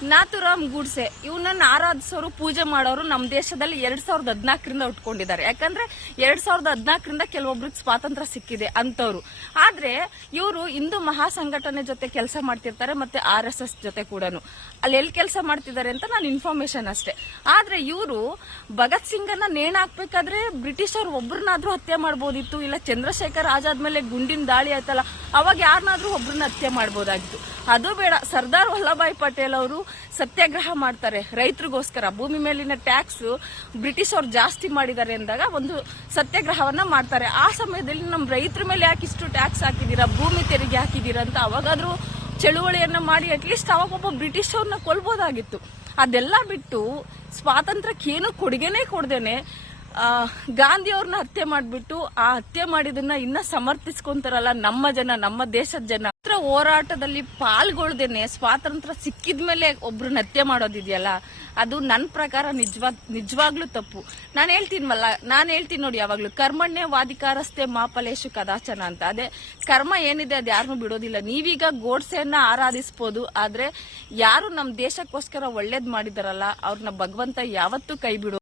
ನಾಥುರಾಮ್ ಗೂಡ್ಸೆ ಇವನನ್ನ ಆರಾಧಿಸೋರು ಪೂಜೆ ಮಾಡೋರು ನಮ್ಮ ದೇಶದಲ್ಲಿ 2014ರಿಂದ ಉಟ್ಕೊಂಡಿದ್ದಾರೆ. ಯಾಕಂದ್ರೆ 2014ರಿಂದ ಕೆಲವೊಬ್ರಿಗೆ ಸ್ವಾತಂತ್ರ್ಯ ಸಿಕ್ಕಿದೆ ಅಂತವ್ರು. ಆದ್ರೆ ಇವರು ಹಿಂದೂ ಮಹಾಸಂಘಟನೆ ಜೊತೆ ಕೆಲಸ ಮಾಡ್ತಿರ್ತಾರೆ, ಮತ್ತೆ RSS ಜೊತೆ ಕೂಡ. ಅಲ್ಲಿ ಎಲ್ಲಿ ಕೆಲಸ ಮಾಡ್ತಿದ್ದಾರೆ ಅಂತ ನಾನು ಇನ್ಫಾರ್ಮೇಶನ್ ಅಷ್ಟೇ. ಆದ್ರೆ ಇವರು ಭಗತ್ ಸಿಂಗ್ ಅನ್ನ ನೇಣು ಹಾಕ್ಬೇಕಾದ್ರೆ ಬ್ರಿಟಿಷ್ ಅವ್ರು ಒಬ್ಬರನ್ನಾದ್ರೂ ಹತ್ಯೆ ಮಾಡಬಹುದಿತ್ತು. ಇಲ್ಲ ಚಂದ್ರಶೇಖರ್ ಆಜಾದ್ ಮೇಲೆ ಗುಂಡಿನ ದಾಳಿ ಆಯ್ತಲ್ಲ, ಅವಾಗ ಯಾರನ್ನಾದ್ರೂ ಒಬ್ಬರನ್ನ ಹತ್ಯೆ ಮಾಡಬಹುದಾಗಿತ್ತು. ಅದು ಬೇಡ, ಸರ್ದಾರ್ ವಲ್ಲಭಾಯ್ ಪಟೇಲ್ ಅವರು ಸತ್ಯಾಗ್ರಹ ಮಾಡ್ತಾರೆ ರೈತರಿಗೋಸ್ಕರ. ಭೂಮಿ ಮೇಲಿನ ಟ್ಯಾಕ್ಸ್ ಬ್ರಿಟಿಷ್ ಅವ್ರು ಜಾಸ್ತಿ ಮಾಡಿದ್ದಾರೆ ಅಂದಾಗ ಒಂದು ಸತ್ಯಾಗ್ರಹವನ್ನ ಮಾಡ್ತಾರೆ. ಆ ಸಮಯದಲ್ಲಿ ನಮ್ಮ ರೈತರ ಮೇಲೆ ಯಾಕೆ ಇಷ್ಟು ಟ್ಯಾಕ್ಸ್ ಹಾಕಿದೀರಾ, ಭೂಮಿ ತೆರಿಗೆ ಹಾಕಿದೀರಾ ಅಂತ ಅವಾಗಾದ್ರೂ ಚಳುವಳಿಯನ್ನ ಮಾಡಿ ಅಟ್ಲೀಸ್ಟ್ ಅವಾಗ ಒಬ್ಬ ಬ್ರಿಟಿಷ್ ಅವ್ರನ್ನ ಕೊಲ್ಬೋದಾಗಿತ್ತು. ಅದೆಲ್ಲ ಬಿಟ್ಟು ಸ್ವಾತಂತ್ರ್ಯಕ್ಕೆ ಏನು ಕೊಡುಗೆನೇ ಕೊಡ್ದೇನೆ ಗಾಂಧಿ ಅವ್ರನ್ನ ಹತ್ಯೆ ಮಾಡ್ಬಿಟ್ಟು ಆ ಹತ್ಯೆ ಮಾಡಿದನ್ನ ಇನ್ನ ಸಮರ್ಥಿಸ್ಕೊಂತಾರಲ್ಲ ನಮ್ಮ ಜನ, ನಮ್ಮ ದೇಶದ ಜನ. ಹೋರಾಟದಲ್ಲಿ ಪಾಲ್ಗೊಳ್ದೇನೆ ಸ್ವಾತಂತ್ರ್ಯ ಸಿಕ್ಕಿದ್ಮೇಲೆ ಒಬ್ರನ್ನ ಹತ್ಯೆ ಮಾಡೋದಿದೆಯಲ್ಲ, ಅದು ನನ್ನ ಪ್ರಕಾರ ನಿಜವಾಗ್ಲೂ ತಪ್ಪು. ನಾನು ಹೇಳ್ತೀನಿ ನೋಡಿ, ಯಾವಾಗ್ಲೂ ಕರ್ಮಣ್ಯ ವಾದಿಕಾರಸ್ತೆ ಮಾಫಲೇಶು ಕದಾಚನ ಅಂತ. ಅದೇ ಕರ್ಮ ಏನಿದೆ ಅದು ಯಾರನ್ನೂ ಬಿಡೋದಿಲ್ಲ. ನೀವೀಗ ಗೋಡ್ಸೆಯನ್ನ ಆರಾಧಿಸಬಹುದು, ಆದ್ರೆ ಯಾರು ನಮ್ಮ ದೇಶಕ್ಕೋಸ್ಕರ ಒಳ್ಳೇದ್ ಮಾಡಿದಾರಲ್ಲ ಅವ್ರನ್ನ ಭಗವಂತ ಯಾವತ್ತೂ ಕೈ ಬಿಡೋ